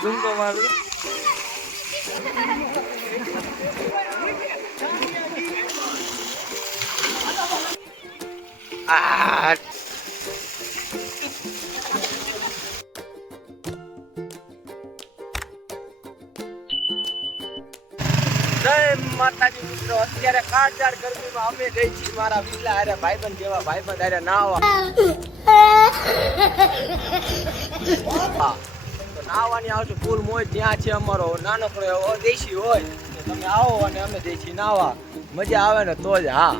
ઝુમકો મારું આ જય માતાજી મિત્રો, અત્યારે કાળઝાળ ગરમીમાં અમે જઈ છીએ મારા વિલા હારે ભાઈબંધ જેવા ભાઈબંધ હારે નાવા. તો નાવાની આવશે ફૂલ મોજ. ત્યાં છે અમારો નાનકડો એવો દેશી હોય તો તમે આવો અને અમે દેશી નાવા. મજા આવે ને તો જ. હા,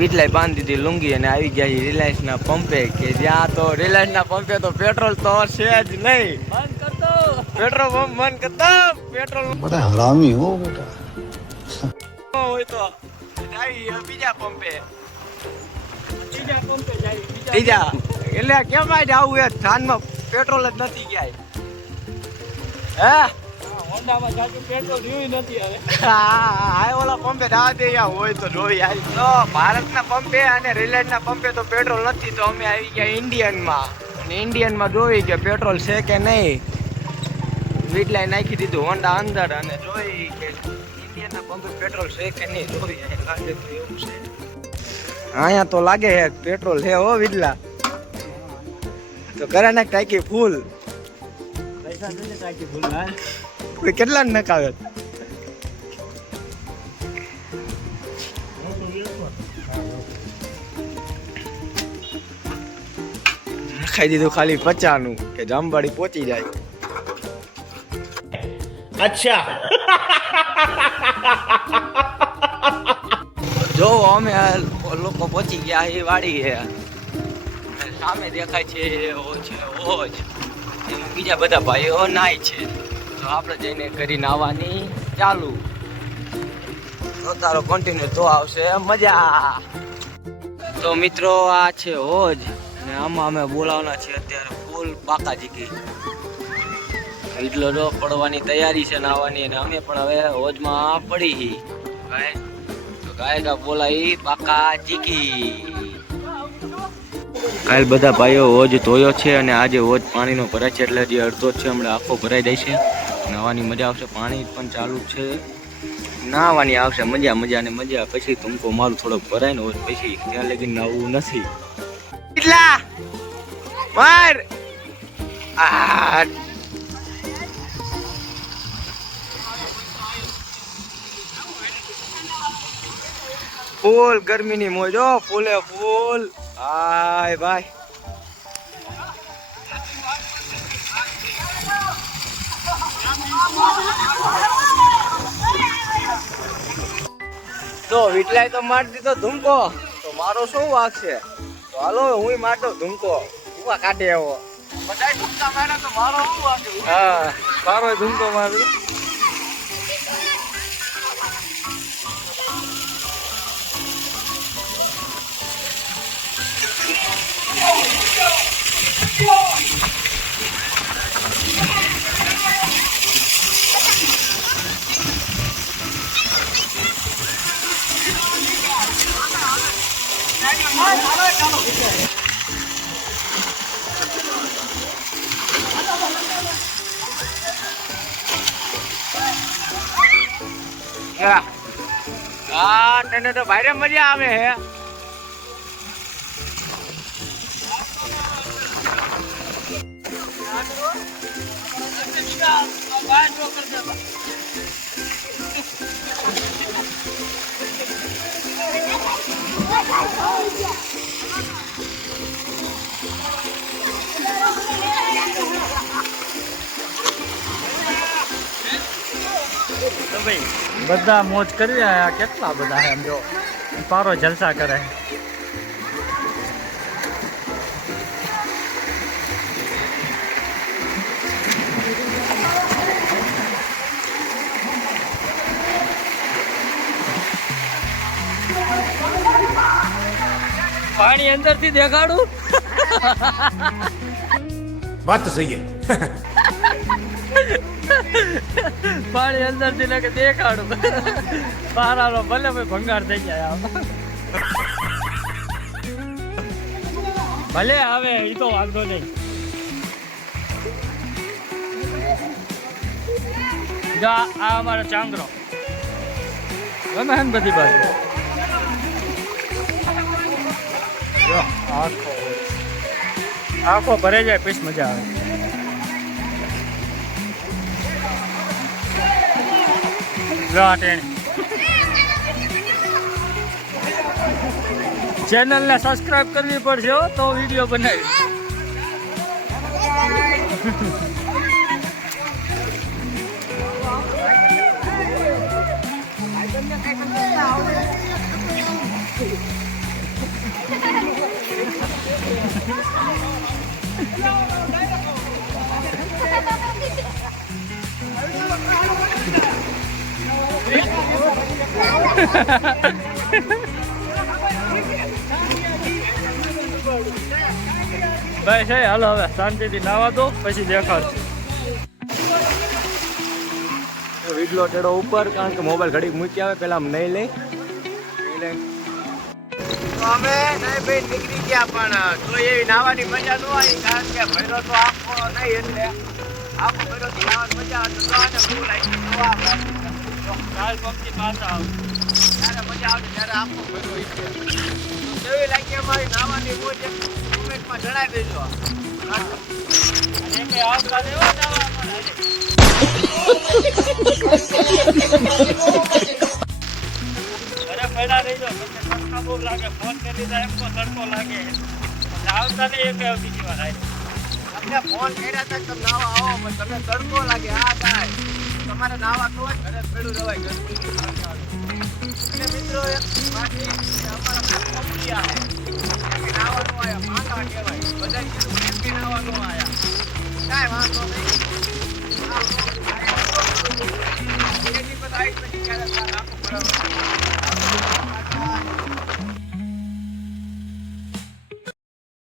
વિટલાઈ બાંધી દીધી લુંગી અને આવી ગયા રિલાયન્સ ના પંપે, કે જ્યાં તો રિલાયન્સ ના પંપે તો પેટ્રોલ તો છે જ નહીં. બંધ કરતો પેટ્રોલ પંપ, બંધ કરતો પેટ્રોલ. બડા હરામી હો બેટા. હોય તો જાય બીજા પંપે બીજા. એટલે કેમ આજ આવું એ ધાનમાં પેટ્રોલ જ નથી ક્યાંય. હે હોન્ડામાં જાજુ પેટ્રોલ જોયું નથી હવે. હા, ઓલા પંપે જવા દે હોય તો જોઈ આવી. તો ભારતના પંપે અને રિલાયન્સના પંપે તો પેટ્રોલ નથી, તો અમે આવી ગયા ઇન્ડિયનમાં. અને ઇન્ડિયનમાં જોઈ કે પેટ્રોલ છે કે નહીં. વીટલાઈ નાખી દીધું હોન્ડા અંદર અને જોઈ કે ઇન્ડિયનના પંપે પેટ્રોલ છે કે નહીં. જોઈ લાગે તો એવું છે. અહીંયા તો લાગે છે પેટ્રોલ છે હો વિડલા. તો કરે ને ટાંકી ફૂલ. પૈસા છે ને ટાંકી ફૂલ. હા, કેટલા નખાવે? નખાઈ દીધું ખાલી 50 નું, કે જામવાડી પહોંચી જાય. અચ્છા. જો અમે લોકો પહોંચી ગયા એ વાડી છે. સામે દેખાય છે ઓજ. એમાં બીજા બધા ભાઈઓ નાય છે. તો આપણે જઈને કરી નાવાની ચાલુ. તો તારો કન્ટિન્યુ તો આવશે મજા. તો મિત્રો આ છે હોજ અને આમાં અમે બોલાવવાના છે અત્યારે ફૂલ બાકાજીકી. એટલો જો પડવાની તૈયારી છે નાવાની, અને અમે પણ હવે હોજમાં પડી. તો ગાયકા બોલાવી બાકાજીકી. કાલ બધા ભાઈઓ હોજ ધોયો છે અને આજે હોજ પાણીનો ભરાય છે, એટલે હજી અડધો છે, હમણાં આખો ભરાઈ જાય છે. નાવાની મજા આવશે. પાણી પણ ચાલુ છે. નાવાની આવશે મજા ને મજા. પછી તુમકો મારું થોડોક ભરાય ને હોજ, પછી ત્યાં લગી નાવું નથી. કેટલા માર આ ફૂલ ગરમીની મોજો ફૂલે ફૂલ. હાય ભાઈ, તો વિટલાઈ તો મારી દીધો ધૂમકો, તો મારો શું વાક છે? તો હાલો હું મારતો ધૂમકો. ઉભા કાઢે એવો બધા ધૂમકા મારે તો મારો શું વાક? હા, મારો ધૂમકો મારું. હા, તને તો ભારે મજા આવે હે. બધા મોજ કરી રહ્યા. કેટલા બધા એમ જો પારો જલસા કરે. પાણી અંદર થી દેખાડું. વાત તો સહી હે. પાણી અંદર થી લાગે દેખાડું. પારાનો ભલે ભાઈ ભંગાર થઈ જાય. ભલે આવે એ તો વાંધો નહીં. જો આ અમારો ચાંગરો ગમે હે ને બધી બાજુ. જો આખો ભરે જાય પછી મજા આવે. જો આ ટેણી ચેનલને સબસ્ક્રાઇબ કરવી પડશે હો, તો વિડીયો બનાવી. ભાઈ છે હાલો હવે શાંતિથી નાવા દો પછી દેખાડશું. વીડલો ટેડો ઉપર, કારણ કે મોબાઈલ ઘડીક મૂકી આવે પેલા આમ નહીં લઈ. તો અમે નહીં ભાઈ નીકળી ગયા, પણ તો એવી નાવાની મજા ન આવી, કારણ કે ભર્યો તો આખો નહીં, એટલે આખો ભર્યો તો નાવાની મજા આવે તો આને બહુ લાગી. કાલ પંક્તિ પાછા આવું ત્યારે મજા આવતી ત્યારે આખો ભર્યો કેવી લાગી અમારી નાવાની મોજ કોમેન્ટમાં જણાવી દેજો. અને કઈ આવતા દેવો નાવા અમારે. અરે પેલા રહી જાઓ, તમને તડકા બહુ લાગે, ફોન કરી દીધા એમ તો તડકો લાગે. આવતા નહીં એક બીજી વાર આવી. તમને ફોન કર્યા હતા તમે નાવા આવો, પણ તમને તડકો લાગે. આ થાય તમારે નાવા તો જ ઘરે પેલું રવાય ગરમી. અને મિત્રો એક વાત એ કે અમારા કોમ્બિયા હે કે નાવાનું આયા માંગા કહેવાય, બધા કીધું કેમ કે નાવાનું આયા, કાંઈ વાંધો નહીં. એની બધા આવી પછી ક્યારેક આખો બરાબર